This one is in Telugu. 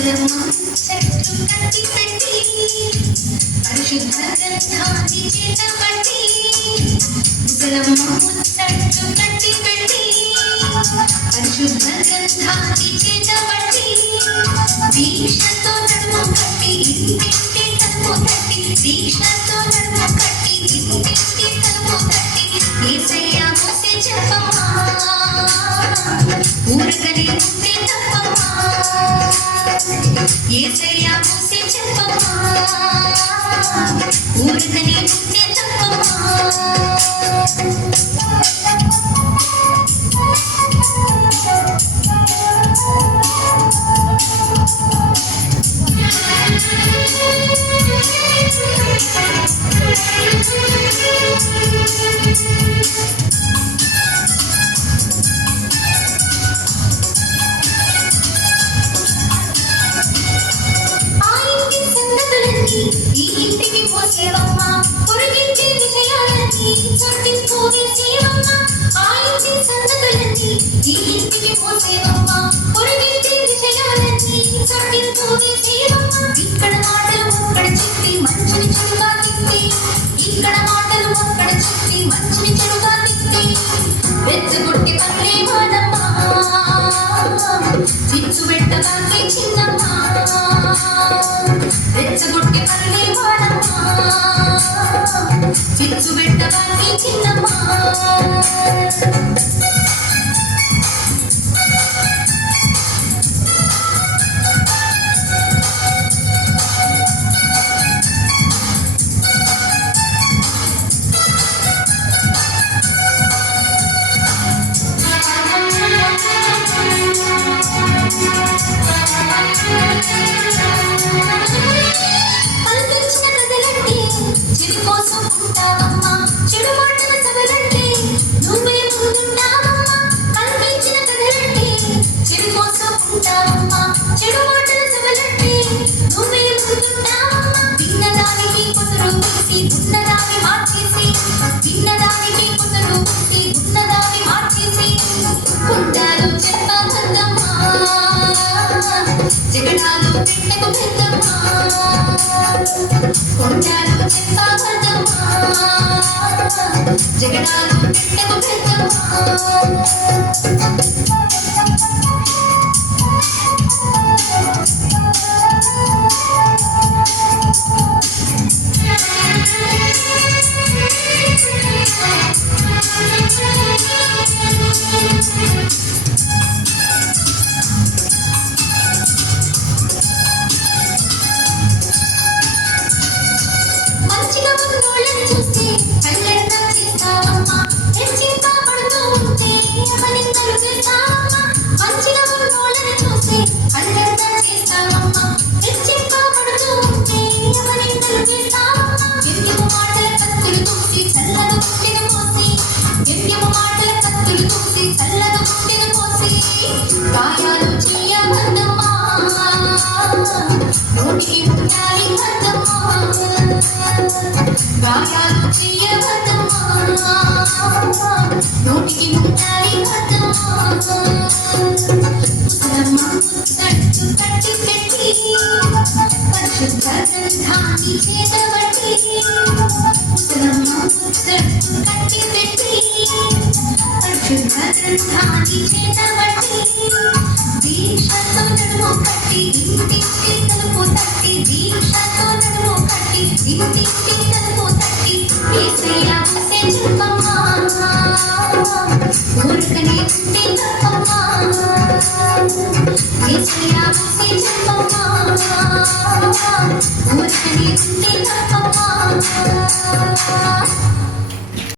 చెట్టు కట్టి పెట్టి పరిశుద్ధ గ్రంథాన్ని చేతబట్టి ముసలమ్మ చెట్టు కట్టి పెట్టి పరిశుద్ధ గ్రంథాన్ని చేతబట్టి దీక్షతో నడుము కట్టి ఇంటింటి తలుపు తట్టి దీక్షతో నడుము కట్టి ఇంటింటి తలుపు తట్టి యేసయ్య మోసే చెప్పమ్మా ఊరకనే ఉంటే తప్పమ్మా యేసయ్య మోసే చెప్పమ్మా ఊరకనే ఉంటే తప్పమ్మా ఈ ఇంటికి పోసేవమ్మా పొరుగింటి విషయాలన్నీ చట్టించుకోవేసేవమ్మా ఆ ఇంటి సంగతులన్నీ ఈ ఇంటికి పోసేవమ్మా పొరుగింటి విషయాలన్నీ చట్టించుకోవేసేవమ్మా ఇక్కడ మాటలు అక్కడ చెప్పి మంచిని చెడుగా తిప్పి ఇక్కడ మాటలు అక్కడ చెప్పి మంచిని చెడుగా తిప్పి వెచ్చగొట్టి పల్లె మానమ్మా చిచ్చు పెట్టగానే చిన్నమ్మా రెచ్చగొట్టి పల్లె వాడమ్మా చిచ్చు పెట్టగానే చిన్నమ్మా చెడు కోసం ఉంటావమ్మా చెడు మాటల సభలంటే నువ్వే ముందుంటావమ్మా కనిపించిన కథలంటే చెడు కోసం ఉంటావమ్మా చెడు మాటల సభలంటే నువ్వే ముందుంటావమ్మా విన్నదానికి కొసరు తీసి ఉన్నదాన్ని మార్చేసి విన్నదానికి కొసరు తీసి ఉన్నదాన్ని మార్చేసి కొంటాలు చెప్పవద్దమ్మా జగడాలు పెట్టకు పెద్దమ్మా కొంటాలు చెప్పవద్దమ్మా జగడాలు పెట్టకు పెద్దమ్మా మంచిగా ఉన్నోళ్ళని చూస్తే కళ్ళెండం చేస్తావమ్మా రెచ్చిగా పడుతూ ఉంటే అపనిందలు చేస్తావమ్మా మంచిగా ఉన్నోళ్ళని చూస్తే కళ్ళెండం చేస్తావమ్మా రెచ్చిగా పడుతూ ఉంటే అపనిందలు చేస్తావమ్మా ఎరియము మాటల కత్తులు తూసి చల్లగా పుట్టిన పోసి ఎరియము మాటల కత్తులు తూసి చల్లగా పుట్టిన పోసి గాయాలు చేయవద్దమ్మా నోటికి ముట్టాలి వద్దమ్మా గాయాలు చేయవద్దమ్మా నోటికి ముట్టాలి వద్దమ్మా ముసలమ్మ ముచ్చట్టు కట్టి పెట్టి పరిశుద్ధ గ్రంథాన్ని చేతబట్టి ముసలమ్మ ముచ్చట్టు కట్టి పెట్టి పరిశుద్ధ గ్రంథాన్ని చేతబట్టి దీక్షతో నడుము కట్టి ఇంటింటి తలుపు తట్టి దీక్షతో నడుము కట్టి ఇంటింటి తలుపు తట్టి యేసయ్య మోసే చెప్పమ్మా ఊరకనే ఉంటే తప్పమ్మా యేసయ్య మోసే చెప్పమ్మా ఊరకనే ఉంటే తప్పమ్మా